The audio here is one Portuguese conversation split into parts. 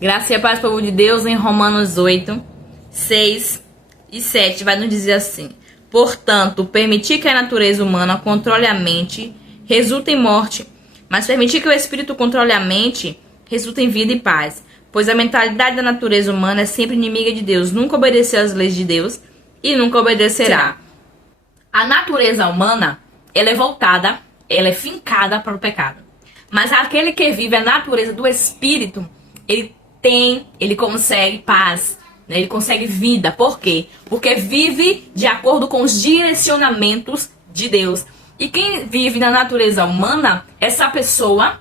Graça e a paz, povo de Deus, em Romanos 8, 6 e 7 vai nos dizer assim: portanto, permitir que a natureza humana controle a mente resulta em morte, mas permitir que o espírito controle a mente resulta em vida e paz. Pois a mentalidade da natureza humana é sempre inimiga de Deus, nunca obedeceu às leis de Deus e nunca obedecerá. A natureza humana, ela é voltada, ela é fincada para o pecado. Mas aquele que vive a natureza do espírito, ele consegue paz, né? Ele consegue vida. Por quê? Porque vive de acordo com os direcionamentos de Deus. E quem vive na natureza humana, essa pessoa,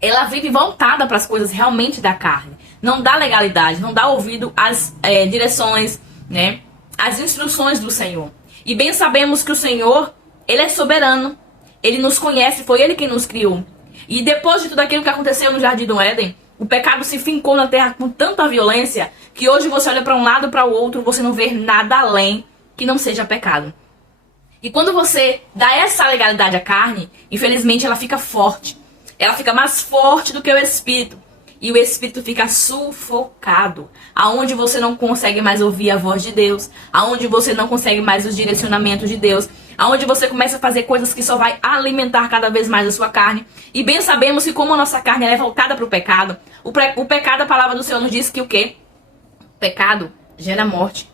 ela vive voltada para as coisas realmente da carne. Não dá legalidade, não dá ouvido às direções, né? Às instruções do Senhor. E bem sabemos que o Senhor, ele é soberano. Ele nos conhece, foi ele quem nos criou. E depois de tudo aquilo que aconteceu no Jardim do Éden, o pecado se fincou na terra com tanta violência que hoje você olha para um lado e para o outro, você não vê nada além que não seja pecado. E quando você dá essa legalidade à carne, infelizmente ela fica forte. Ela fica mais forte do que o espírito. E o espírito fica sufocado. Aonde você não consegue mais ouvir a voz de Deus. Aonde você não consegue mais os direcionamentos de Deus. Aonde você começa a fazer coisas que só vai alimentar cada vez mais a sua carne. E bem sabemos que como a nossa carne é voltada para o pecado, o pecado, a palavra do Senhor nos diz que o quê? O pecado gera morte.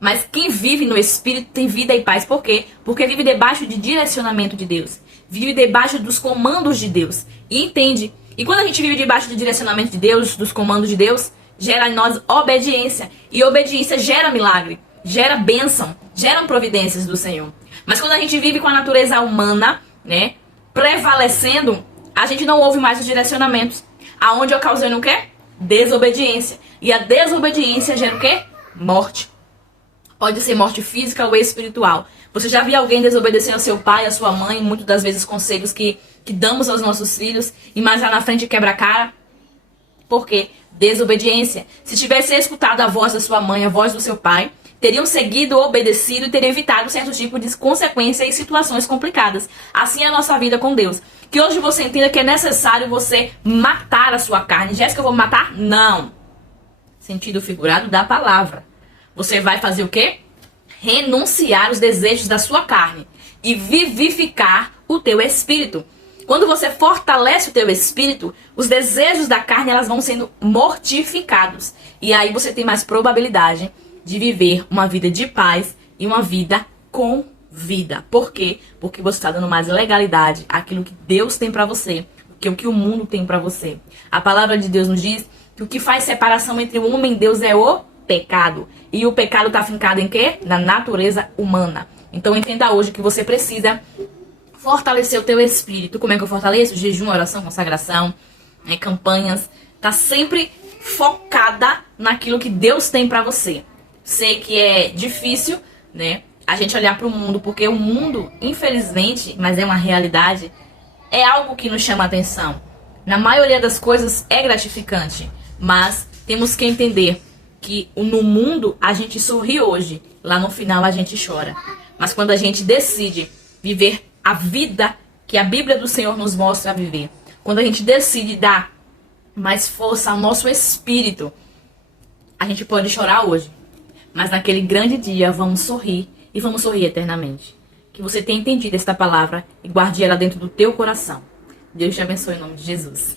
Mas quem vive no Espírito tem vida e paz. Por quê? Porque vive debaixo de direcionamento de Deus. Vive debaixo dos comandos de Deus. E entende? E quando a gente vive debaixo do direcionamento de Deus, dos comandos de Deus, gera em nós obediência. E obediência gera milagre, gera bênção, geram providências do Senhor. Mas quando a gente vive com a natureza humana, né, prevalecendo, a gente não ouve mais os direcionamentos. Aonde eu causei o quê? Desobediência. E a desobediência gera o quê? Morte. Pode ser morte física ou espiritual. Você já viu alguém desobedecendo ao seu pai, à sua mãe, muitas das vezes conselhos que damos aos nossos filhos, e mais lá na frente quebra a cara? Por quê? Desobediência. Se tivesse escutado a voz da sua mãe, a voz do seu pai, teriam seguido, obedecido e teriam evitado certo tipo de consequência e situações complicadas. Assim é a nossa vida com Deus. Que hoje você entenda que é necessário você matar a sua carne. Jéssica, eu vou matar? Não. Sentido figurado da palavra. Você vai fazer o quê? Renunciar os desejos da sua carne e vivificar o teu espírito. Quando você fortalece o teu espírito, os desejos da carne elas vão sendo mortificados. E aí você tem mais probabilidade de viver uma vida de paz e uma vida com vida. Por quê? Porque você está dando mais legalidade àquilo que Deus tem para você, que o que o mundo tem para você. A palavra de Deus nos diz que o que faz separação entre o homem e Deus é o pecado. E o pecado está fincado em quê? Na natureza humana. Então entenda hoje que você precisa fortalecer o teu espírito. Como é que eu fortaleço? Jejum, oração, consagração, campanhas. Tá sempre focada naquilo que Deus tem para você. Sei que é difícil, né, a gente olhar para o mundo, porque o mundo, infelizmente, mas é uma realidade, é algo que nos chama a atenção. Na maioria das coisas é gratificante, mas temos que entender que no mundo a gente sorri hoje, lá no final a gente chora. Mas quando a gente decide viver a vida que a Bíblia do Senhor nos mostra a viver, quando a gente decide dar mais força ao nosso espírito, a gente pode chorar hoje, mas naquele grande dia vamos sorrir e vamos sorrir eternamente. Que você tenha entendido esta palavra e guarde ela dentro do teu coração. Deus te abençoe em nome de Jesus.